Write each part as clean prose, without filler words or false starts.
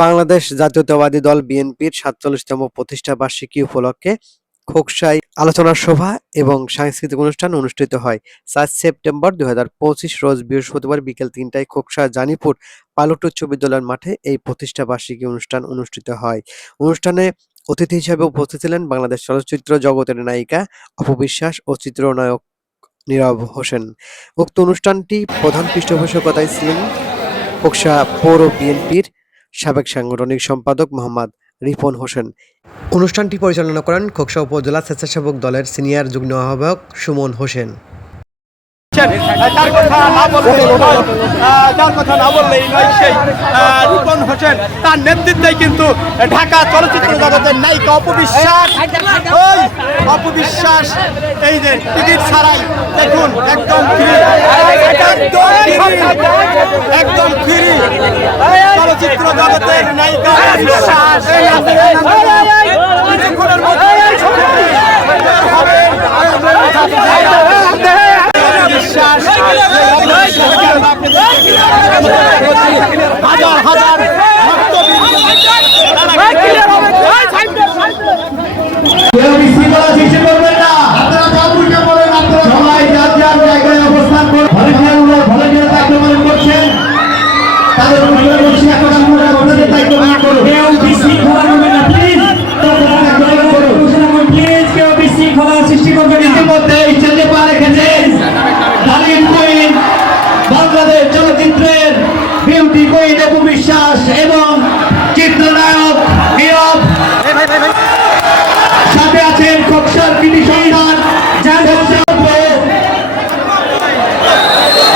বাংলাদেশ জাতীয়তাবাদী দল বিএনপির ৪৭তম প্রতিষ্ঠা বার্ষিকী উপলক্ষে খোকসায় আলোচনা সভা এবং সাংস্কৃতিক অনুষ্ঠান অনুষ্ঠিত হয়। ৪ সেপ্টেম্বর ২০২৫ রোজ বৃহস্পতিবার বিকেল ৩টায় খোকসা জানিপুর পাইলট উচ্চ বিদ্যালয়ের মাঠে এই প্রতিষ্ঠা বার্ষিকী অনুষ্ঠান অনুষ্ঠিত হয়। অনুষ্ঠানে অতিথি হিসেবে উপস্থিত ছিলেন বাংলাদেশ চলচ্চিত্র জগতের নায়িকা অপু বিশ্বাস ও চিত্রনায়ক নীরব হোসেন। উক্ত অনুষ্ঠানটি প্রধান পৃষ্ঠপোষকতায় ছিলেন খোকসা পৌর বিএনপির সাবেক সাংগঠনিক সম্পাদক মোহাম্মদ রিপন হোসেন। অনুষ্ঠানটি পরিচালনা করেন খোকসা উপজেলা স্বেচ্ছাসেবক দলের সিনিয়র যুগ্ম আহ্বায়ক সুমন হোসেন। যার কথা না বললেই নয়, সেই রিপন হোসেন তার নেতৃত্বে কিন্তু ঢাকা চলচ্চিত্র জগতের নায়িকা অপবিশ্বাস এই যে টিকিট ছাড়াই দেখুন একদম ফ্রি চলচ্চিত্র জগতের নায়িকা হাজার হাজার সৃষ্টি করবেন না, সবাই যার যার জায়গায় অবস্থান করে ভলেন্টিয়ার দায়িত্ব পালন করছেন। তাদের অনুরোধ করছি এখন আপনারা আপনাদের দায়িত্ব পালন করুন। কেউ বিশৃঙ্খলা করবেন না প্লিজ, প্লিজ কেউ বিশৃঙ্খলা সৃষ্টি করবেন না। ইতিমধ্যে স্টেজে পা রেখেছেন ডালিম কুইন, বাংলাদেশ চলচ্চিত্রের বিউটি কুইন অপু বিশ্বাস এবং চিত্রনায়ক নীরব, সাথে আছেন খোকসার কৃতি সন্তান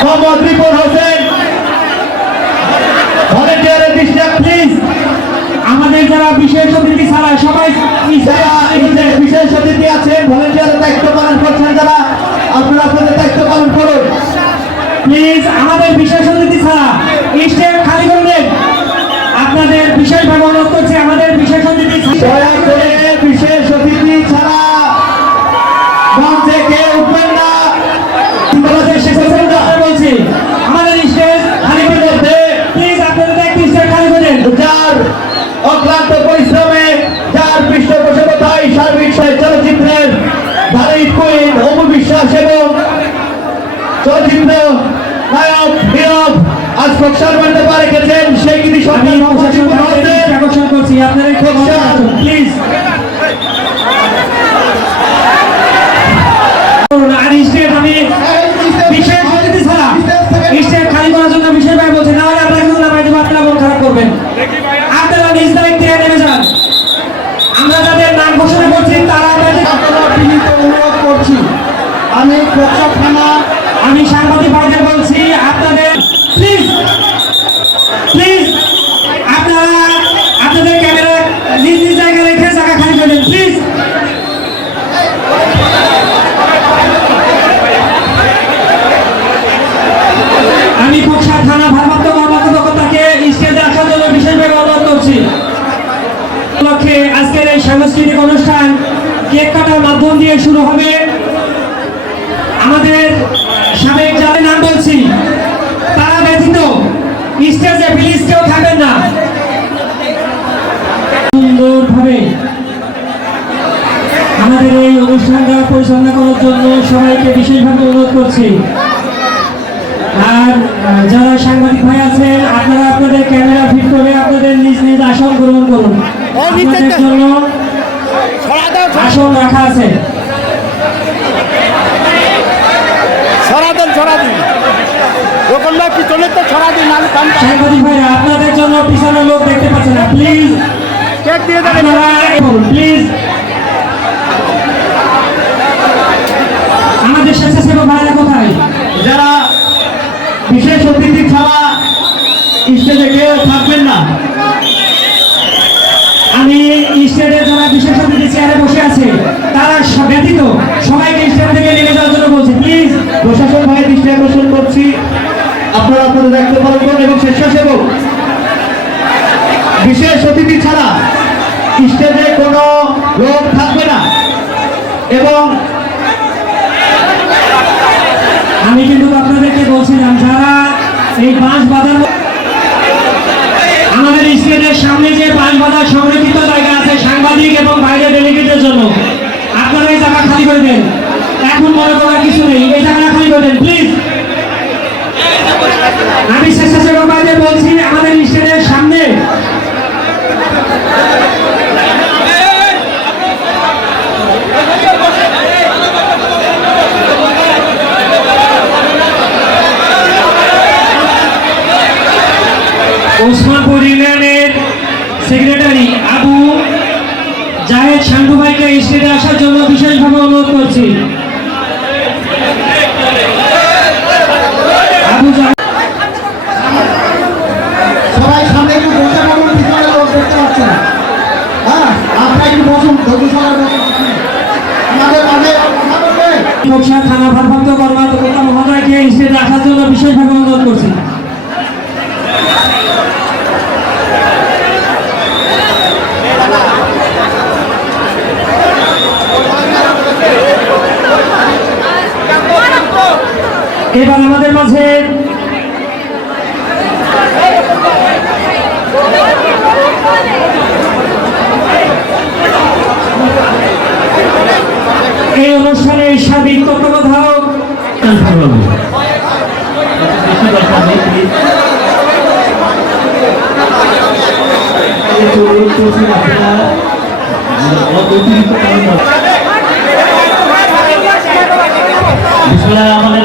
মোহাম্মদ রিপন হোসেন। ভলেন্টিয়ারের দৃষ্টি প্লিজ, আমাদের যারা বিশেষ অতিথি ছাড়া সবাই বিশেষ অতিথি আছেন, ভলেন্টিয়ারের দায়িত্ব পালন করছেন যারা, আপনারা আপনাদের দায়িত্ব পালন করুন প্লিজ। আমাদের বিশেষ অতিথি ছাড়া স্টেজ খালি করে দেন। আপনাদের বিশেষভাবে অনুরোধ করছি, আমাদের বিশেষ অতিথি বিশেষ অতিথি ছাড়া মঞ্চে কেউ উঠবেন না। বলছি আমাদের স্টেজ খালি করে দেন প্লিজ, আপনাদের দায়িত্ব স্টেজ খালি করে দেন। যার অক্লান্ত পরিশ্রমে, যার পৃষ্ঠপোষকতায় সার্বিক চলচ্চিত্রের ডালিম কুইন অপু বিশ্বাস এবং চলচ্চিত্র নায়ক নীরব আজ খোকসার মধ্যে পা রেখেছেন, সেই কৃতি সন্তান আকর্ষণ করছি আপনাদের প্লিজ। আমি বিশেষ অতিথি ছাড়া স্টেজ খালি করার জন্য বিশেষভাবে বলছি, না হলে আপনারা কিন্তু নামাই দেবো, আপনারা মন খারাপ করবেন। আপনারা নিজ দায়িত্বে নেমে যান। আমরা যাদের নাম ঘোষণা করছি তারা বিনীত অনুরোধ করছি, আমি খোকসা থানা, আমি সাংবাদিক ভাইদের বলছি আপনাদের প্লিজ প্লিজ আপনারা আপনাদের ক্যামেরা নিজ নিজ জায়গায় রেখে জায়গা খালি করবেন প্লিজ। আমি খোকসা থানা ভারপ্রাপ্ত কর্মকর্তাকে স্টেজে আসার জন্য বিশেষভাবে অনুরোধ করছি। উপলক্ষে আজকের এই সাংস্কৃতিক অনুষ্ঠান কেক কাটার মাধ্যম দিয়ে শুরু হবে। আমাদের সাবেক যাদের নাম বলছি তারা ব্যতীত স্টেজে প্লিজ কেউ থাকবেন না। সুন্দরভাবে আমাদের এই অনুষ্ঠানটা পরিচালনা করার জন্য সবাইকে বিশেষভাবে অনুরোধ করছি। আর যারা সাংবাদিক ভাই আছেন আপনারা আপনাদের ক্যামেরা ফিট করে আপনাদের নিজ নিজ আসন গ্রহণ করুন। আপনাদের জন্য আসন রাখা আছে। সাংবাদিক ভাইরা আপনাদের জন্য পিছনে লোক দেখতে পাচ্ছেন না, প্লিজ প্লিজ। আমাদের স্বেচ্ছাসেবক ভাইরা কোথায়? যারা বিশেষ অতিথি ছাড়া স্টেজে কেউ থাকবেন না। আমি স্টেজে যারা বিশেষ অতিথি চেয়ারে বসে আছে তারা ব্যতীত সবাইকে স্টেজ থেকে নেমে যাওয়ার জন্য বলছি প্লিজ। প্রশাসন ভাই দৃষ্টি আকর্ষণ করছি, আপনারা আপনাদের দায়িত্ব পালন করুন এবং স্বেচ্ছাসেবক বিশেষ অতিথি ছাড়া স্টেজে কোনো লোক থাকবে না। এবং আমি কিন্তু আপনাদেরকে বলছিলাম যারা এই বাঁশ বাঁধানো আমাদের স্টেজের সামনে যে পাঁচ বাধা সংরক্ষিত জায়গা আছে সাংবাদিক এবং বাইরের ডেলিগেটের জন্য, আপনারা এই জায়গা খালি করে দেন। এখন মনে করার কিছু নেই, এই জায়গাটা খালি করে দেন প্লিজ। আমি স্বেচ্ছাসেবক ভাইদের বলছি আমাদের স্টেজের সামনে ওসমানপুর ইউনিয়নের সেক্রেটারি আবু জাহেদ শান্টু ভাইকে স্টেজে আসার জন্য বিশেষভাবে অনুরোধ করছি। আবু জাহেদ, সবাই সামনে একটু বসে বলুন, পিছনে লোক দেখতে পাচ্ছে না। হ্যাঁ, আপনারা একটু বসুন, ধৈর্য সহকারে বসুন সামনে। আমাদের মাঝে কথা বলবে। বক্সা থানা ভারপ্রাপ্ত কর্মকর্তা মহোদয়কে স্টেজে আসার জন্য বিশেষভাবে অনুরোধ করছি। এবার আমাদের মাঝে এই অনুষ্ঠানের সার্বিক তত্ত্বাবধায়ক আমাদের